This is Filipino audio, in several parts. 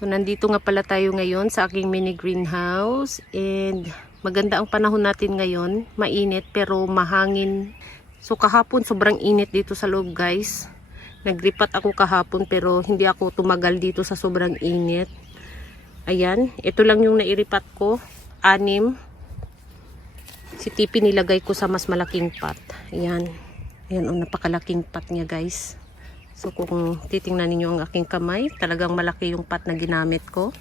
So nandito nga pala tayo ngayon sa aking mini greenhouse and maganda ang panahon natin ngayon. Mainit pero mahangin. So kahapon sobrang init dito sa loob, guys. Nagripat ako kahapon pero hindi ako tumagal dito sa sobrang init. Ayan, ito lang yung nairipat ko. 6. Si Tipi nilagay ko sa mas malaking pot. Ayan. Ayan, napakalaking pot niya, guys. So kung titingnan ninyo ang aking kamay, talagang malaki yung pot na ginamit ko.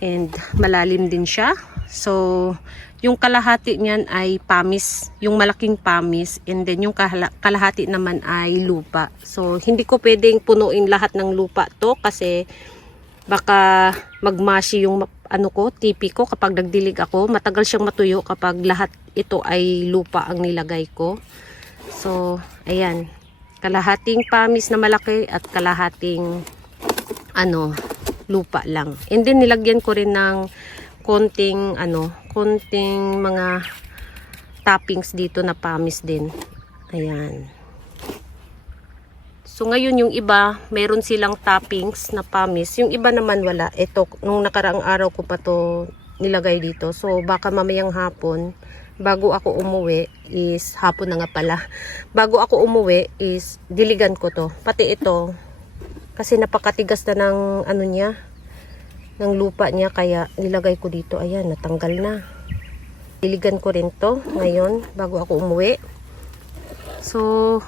And malalim din siya. So yung kalahati niyan ay pamis, yung malaking pamis. And then yung kalahati naman ay lupa. So hindi ko pwedeng punuin lahat ng lupa to kasi baka magmashi yung tipi ko kapag nagdilig ako. Matagal siyang matuyo kapag lahat ito ay lupa ang nilagay ko. So ayan. Kalahating pamis na malaki at kalahating lupa lang. And then nilagyan ko rin ng konting mga toppings dito na pamis din. Ayan. So ngayon yung iba, meron silang toppings na pamis. Yung iba naman wala. Ito, nung nakaraang araw ko pa to nilagay dito. So baka mamayang hapon, bago ako umuwi is, hapon na nga pala, bago ako umuwi is diligan ko to, pati ito kasi napakatigas na ng ng lupa niya, kaya nilagay ko dito. Ayan, natanggal na. Diligan ko rin to ngayon bago ako umuwi. So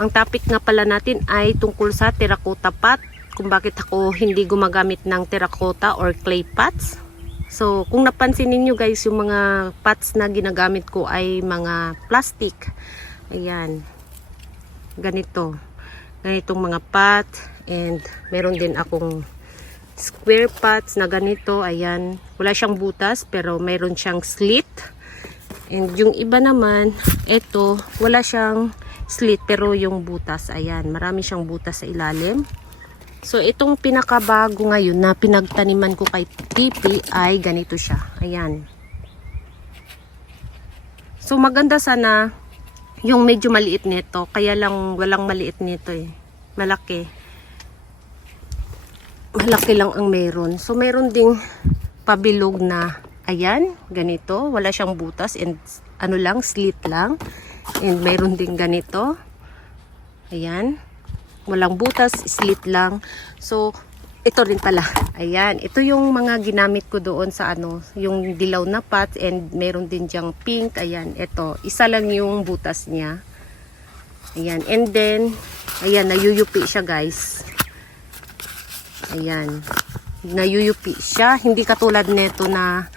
ang topic nga pala natin ay tungkol sa terracotta pot, kung bakit ako hindi gumagamit ng terracotta or clay pots. So, kung napansin niyo guys, yung mga pots na ginagamit ko ay mga plastic. Ayan. Ganitong mga pot. And meron din akong square pots na ganito. Ayan. Wala siyang butas pero meron siyang slit. And yung iba naman, ito, wala siyang slit pero yung butas. Ayan. Marami siyang butas sa ilalim. So, itong pinakabago ngayon na pinagtaniman ko kay Tipi ay ganito siya. Ayan. So, maganda sana yung medyo maliit nito. Kaya lang walang maliit nito eh. Malaki. Malaki lang ang meron. So, meron ding pabilog na, ayan, ganito. Wala siyang butas and slit lang. And meron ding ganito. Ayan. Walang butas, slit lang. So, ito rin pala. Ayan, ito yung mga ginamit ko doon sa yung dilaw na pot, and meron din diyang pink. Ayan, ito. Isa lang yung butas niya. Ayan, and then, ayan, nayuyupi siya, guys. Ayan, nayuyupi siya. Hindi katulad nito na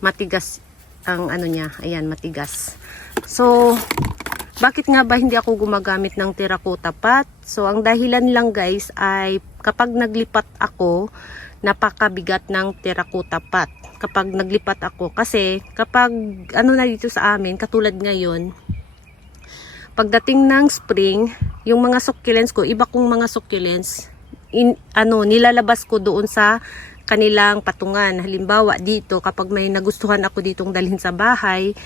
matigas ang niya. Ayan, matigas. So, bakit nga ba hindi ako gumagamit ng terracotta pot? So, ang dahilan lang guys ay kapag naglipat ako, napakabigat ng terracotta pot. Kapag naglipat ako, kasi kapag na dito sa amin, katulad ngayon, pagdating ng spring, yung mga succulents ko, iba kong mga succulents, nilalabas ko doon sa kanilang patungan. Halimbawa dito, kapag may nagustuhan ako ditong dalhin sa bahay,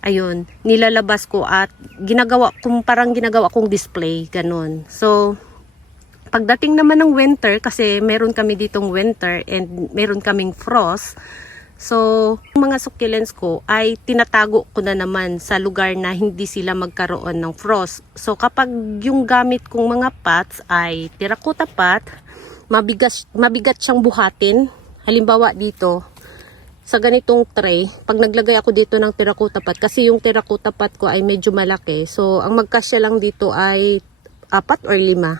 ayun, nilalabas ko at ginagawa kong display, ganun. So, pagdating naman ng winter, kasi meron kami ditong winter and meron kaming frost, so, mga succulents ko ay tinatago ko na naman sa lugar na hindi sila magkaroon ng frost. So, kapag yung gamit kong mga pots ay terracotta pot, mabigat siyang buhatin. Halimbawa dito, sa ganitong tray, pag naglagay ako dito ng terracotta pot, kasi yung terracotta pot ko ay medyo malaki. So, ang magkasya lang dito ay 4 or 5.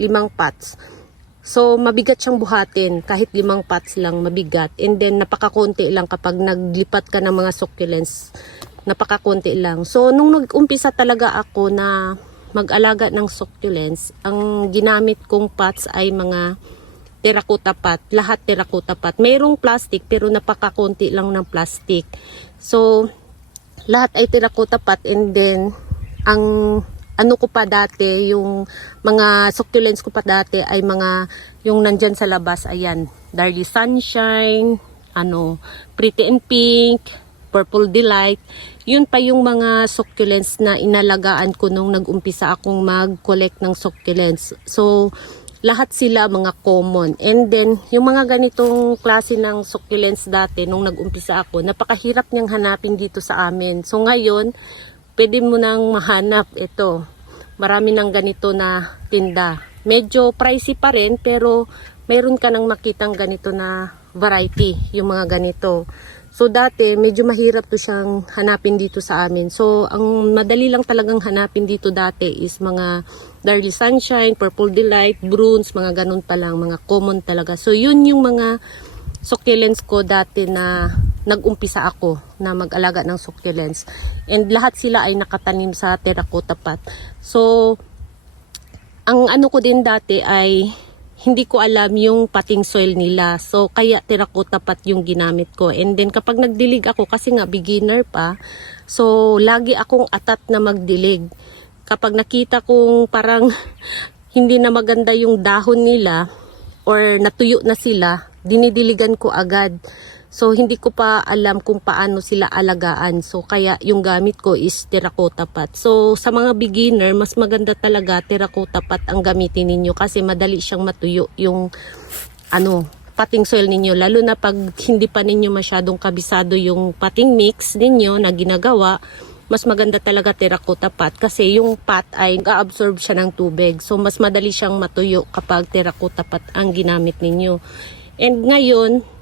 5 pots. So, mabigat siyang buhatin. Kahit 5 pots lang, mabigat. And then, napakakunti lang kapag naglipat ka ng mga succulents. Napakakunti lang. So, nung nag-umpisa talaga ako na mag-alaga ng succulents, ang ginamit kong pots ay mga terracotta pot, lahat terracotta pot. Mayroong plastic pero napakakunti lang ng plastic. So, lahat ay terracotta pot, and then ang ko pa dati, yung mga succulents ko pa dati ay mga yung nandyan sa labas, ayan, Darly Sunshine, Pretty and Pink, Purple Delight. Yun pa yung mga succulents na inalagaan ko nung nag-umpisa akong mag-collect ng succulents. So, lahat sila mga common. And then, yung mga ganitong klase ng succulents dati, nung nag-umpisa ako, napakahirap niyang hanapin dito sa amin. So ngayon, pwede mo nang mahanap ito. Marami ng ganito na tinda. Medyo pricey pa rin, pero mayroon ka nang makitang ganito na variety, yung mga ganito. So dati, medyo mahirap to siyang hanapin dito sa amin. So ang madali lang talagang hanapin dito dati is mga Darly Sunshine, Purple Delight, Bruns, mga ganun pa lang, mga common talaga. So yun yung mga succulents ko dati na nag-umpisa ako na mag-alaga ng succulents. And lahat sila ay nakatanim sa terracotta pot. So ang ano ko din dati ay hindi ko alam yung potting soil nila. So, kaya terracotta pot yung ginamit ko. And then, kapag nagdilig ako, kasi nga beginner pa, so, lagi akong atat na magdilig. Kapag nakita kong parang hindi na maganda yung dahon nila, or natuyo na sila, dinidiligan ko agad. So, hindi ko pa alam kung paano sila alagaan. So, kaya yung gamit ko is terracotta pot. So, sa mga beginner, mas maganda talaga terracotta pot ang gamitin ninyo kasi madali siyang matuyo yung potting soil ninyo. Lalo na pag hindi pa ninyo masyadong kabisado yung potting mix ninyo na ginagawa, mas maganda talaga terracotta pot kasi yung pot ay ga-absorb siya ng tubig. So, mas madali siyang matuyo kapag terracotta pot ang ginamit ninyo. And ngayon,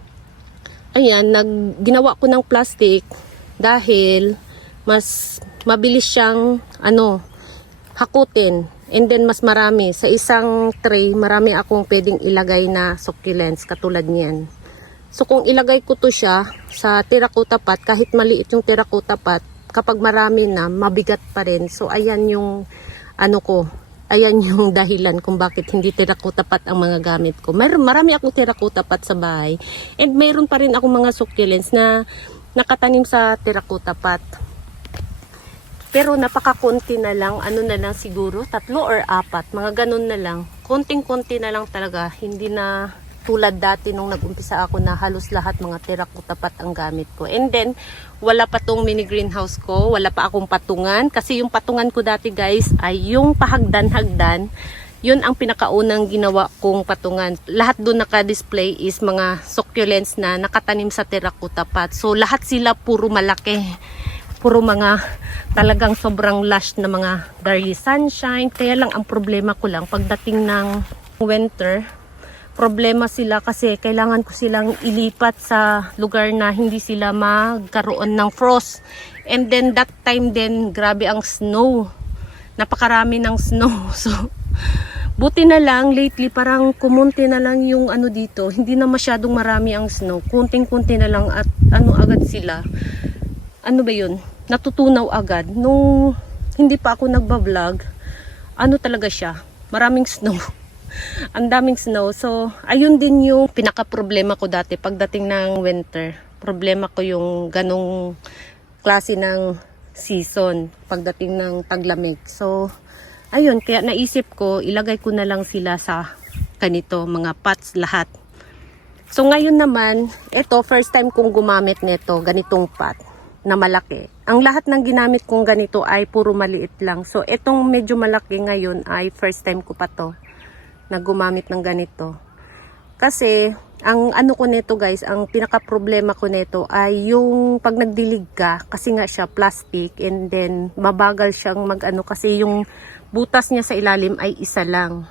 ayan, ginawa ko ng plastic dahil mas mabilis siyang hakutin. And then mas marami. Sa isang tray, marami akong pwedeng ilagay na succulents katulad niyan. So kung ilagay ko to siya sa terracotta pot, kahit maliit yung terracotta pot, kapag marami na, mabigat pa rin. So ayan yung ayan yung dahilan kung bakit hindi terracotta pot ang mga gamit ko. Marami akong terracotta pot sa bahay. And mayroon pa rin akong mga succulents na nakatanim sa terracotta pot. Pero napakakunti na lang, na lang siguro, 3 or 4, mga ganun na lang. Konting-konti na lang talaga, hindi na tulad dati nung nag-umpisa ako na halos lahat mga terracotta pot ang gamit ko. And then, wala pa tong mini greenhouse ko, wala pa akong patungan. Kasi yung patungan ko dati guys ay yung pahagdan-hagdan. Yun ang pinakaunang ginawa kong patungan. Lahat doon naka-display is mga succulents na nakatanim sa terracotta pot. So lahat sila puro malaki. Puro mga talagang sobrang lush na mga Darly Sunshine. Kaya lang ang problema ko lang pagdating ng winter, problema sila kasi kailangan ko silang ilipat sa lugar na hindi sila magkaroon ng frost. And then that time din, grabe ang snow. Napakarami ng snow. So, buti na lang, lately parang kumunti na lang yung dito. Hindi na masyadong marami ang snow. Kunting-kunti na lang at agad sila. Ba yun? Natutunaw agad. Nung hindi pa ako nagbablog, talaga siya. Maraming snow. Ang daming snow. So, ayun din yung pinaka-problema ko dati pagdating ng winter. Problema ko yung ganong klase ng season pagdating ng taglamig. So, ayun. Kaya naisip ko, ilagay ko na lang sila sa ganito, mga pots lahat. So, ngayon naman, ito, first time kong gumamit nito, ganitong pot na malaki. Ang lahat ng ginamit kong ganito ay puro maliit lang. So, itong medyo malaki ngayon ay first time ko pa to na gumamit ng ganito. Kasi, ang ko nito guys, ang pinaka-problema ko nito ay yung pag nagdilig ka, kasi nga siya plastic and then mabagal siyang kasi yung butas niya sa ilalim ay isa lang.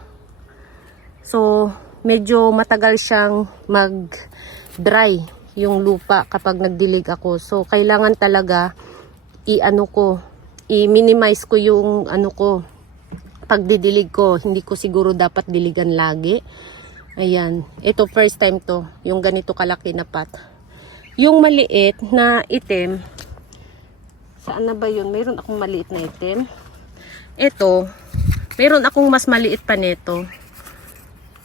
So, medyo matagal siyang mag-dry yung lupa kapag nagdilig ako. So, kailangan talaga i-minimize ko yung pagdidilig ko. Hindi ko siguro dapat diligan lagi. Ayan. Ito first time to. Yung ganito kalaki na pot. Yung maliit na itim. Saan na ba yun? Mayroon akong maliit na itim. Ito. Mayroon akong mas maliit pa nito.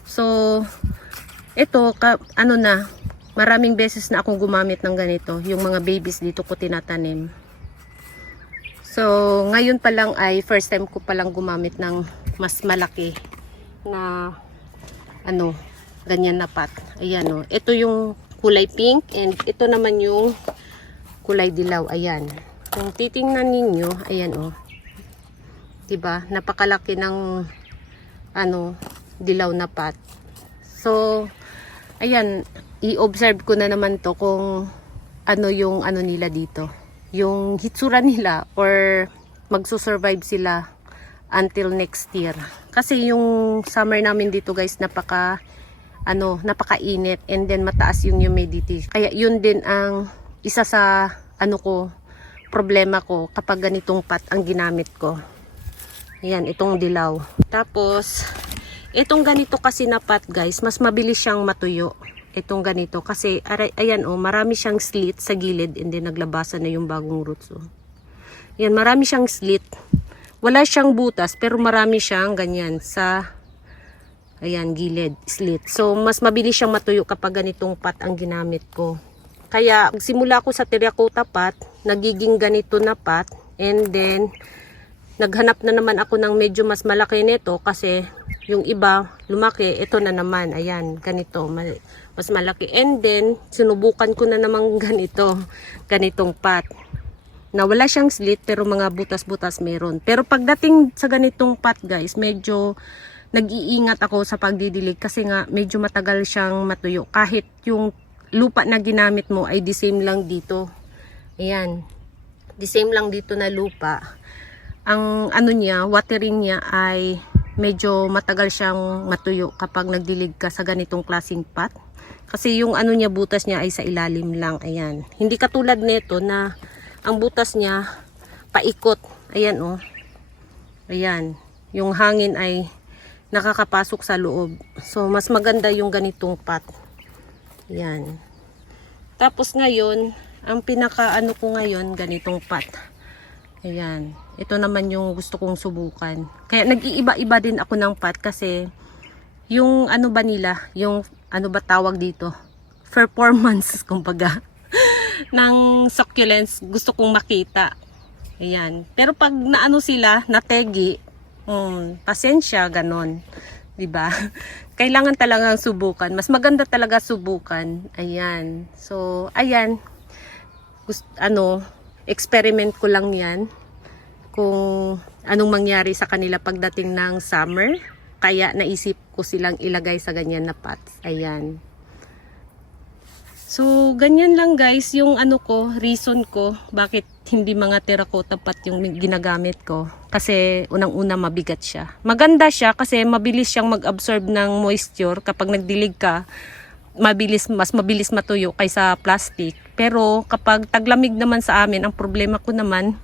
So, ito, maraming beses na akong gumamit ng ganito. Yung mga babies dito ko tinatanim. So, ngayon pa lang ay first time ko pa lang gumamit ng mas malaki na ganyan na pot. Ayan o. Ito yung kulay pink and ito naman yung kulay dilaw. Ayan. Kung titingnan ninyo, ayan o. Diba? Napakalaki ng dilaw na pot. So, ayan, i-observe ko na naman to kung ano yung ano nila dito. Yung hitsura nila or magsusurvive sila until next year. Kasi yung summer namin dito guys, napakainit and then mataas yung humidity. Kaya yun din ang isa sa problema ko kapag ganitong pot ang ginamit ko. Ayan, itong dilaw. Tapos, itong ganito kasi na pot guys, mas mabilis siyang matuyo. Itong ganito kasi, ayan marami siyang slit sa gilid and then naglabasan na yung bagong roots. Ayan, marami siyang slit. Wala siyang butas pero marami siyang ganyan sa, ayan, gilid, slit. So, mas mabilis siyang matuyo kapag ganitong pot ang ginamit ko. Kaya, simula ko sa terracotta pot, nagiging ganito na pot, and then, naghanap na naman ako ng medyo mas malaki nito kasi yung iba, lumaki, ito na naman, ayan, ganito, mas malaki. And then, sinubukan ko na naman ganitong pot. Na wala siyang slit, pero mga butas-butas meron. Pero pagdating sa ganitong pot guys, medyo nag-iingat ako sa pagdidilig kasi nga medyo matagal siyang matuyo. Kahit yung lupa na ginamit mo ay the same lang dito. Ayan. The same lang dito na lupa. Ang watering niya ay medyo matagal siyang matuyo kapag nagdilig ka sa ganitong klaseng pot. Kasi yung butas niya ay sa ilalim lang. Ayan. Hindi katulad nito na ang butas niya paikot. Ayan Ayan. Yung hangin ay nakakapasok sa loob. So mas maganda yung ganitong pot. Ayan. Tapos ngayon, ang pinaka ko ngayon, ganitong pot. Ayan. Ito naman yung gusto kong subukan. Kaya nag-iiba-iba din ako ng pot kasi yung yung tawag dito? Performance, kumbaga, ng succulents gusto kong makita. Ayan. Pero pag sila, nategi, pasensya, ganon. Diba? Kailangan talagang subukan. Mas maganda talaga subukan. Ayan. So, ayan. Experiment ko lang yan. Kung anong mangyari sa kanila pagdating ng summer. Kaya naisip ko silang ilagay sa ganyan na pots. Ayan. So, ganyan lang guys yung reason ko bakit hindi mga terracotta pot yung ginagamit ko. Kasi unang-una mabigat siya. Maganda siya kasi mabilis siyang mag-absorb ng moisture kapag nagdilig ka. Mas mabilis matuyo kaysa plastic. Pero kapag taglamig naman sa amin, ang problema ko naman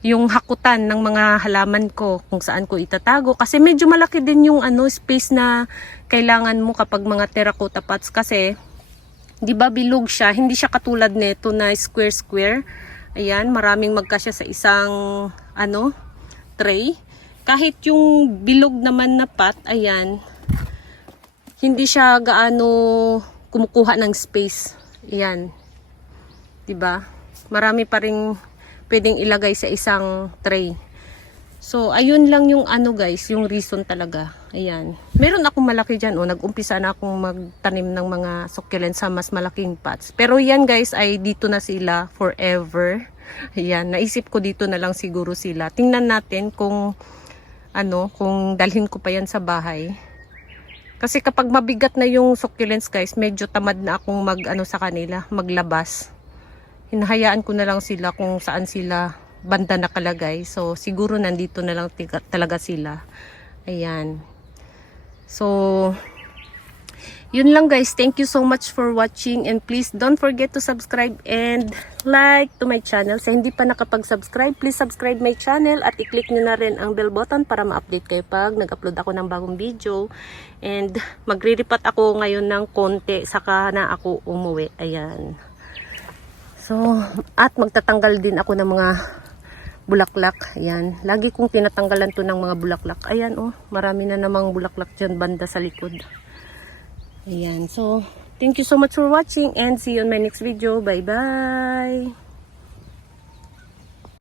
yung hakutan ng mga halaman ko kung saan ko itatago. Kasi medyo malaki din yung space na kailangan mo kapag mga terracotta pots kasi di ba bilog siya, hindi siya katulad nito na square. Ayan, maraming magkasya sa isang tray. Kahit yung bilog naman na pot, ayan, hindi siya gaano kumukuha ng space. Ayan. 'Di ba? Marami pa ring pwedeng ilagay sa isang tray. So, ayun lang yung guys, yung reason talaga. Ayan. Meron akong malaki dyan. Nag-umpisa na akong magtanim ng mga succulents sa mas malaking pots. Pero yan guys, ay dito na sila forever. Ayan. Naisip ko dito na lang siguro sila. Tingnan natin kung kung dalhin ko pa yan sa bahay. Kasi kapag mabigat na yung succulents guys, medyo tamad na akong sa kanila, maglabas. Hinahayaan ko na lang sila kung saan sila banda nakalagay. So, siguro nandito na lang talaga sila. Ayan. So, yun lang guys. Thank you so much for watching. And please don't forget to subscribe and like to my channel. Sa hindi pa nakapag-subscribe, please subscribe my channel at i-click nyo na rin ang bell button para ma-update kayo pag nag-upload ako ng bagong video. And magre-repat ako ngayon ng konti saka na ako umuwi. Ayan. So, at magtatanggal din ako ng mga bulaklak. Ayan. Lagi kong tinatanggalan to ng mga bulaklak. Ayan marami na namang bulaklak dyan banda sa likod. Ayan. So, thank you so much for watching and see you on my next video. Bye bye!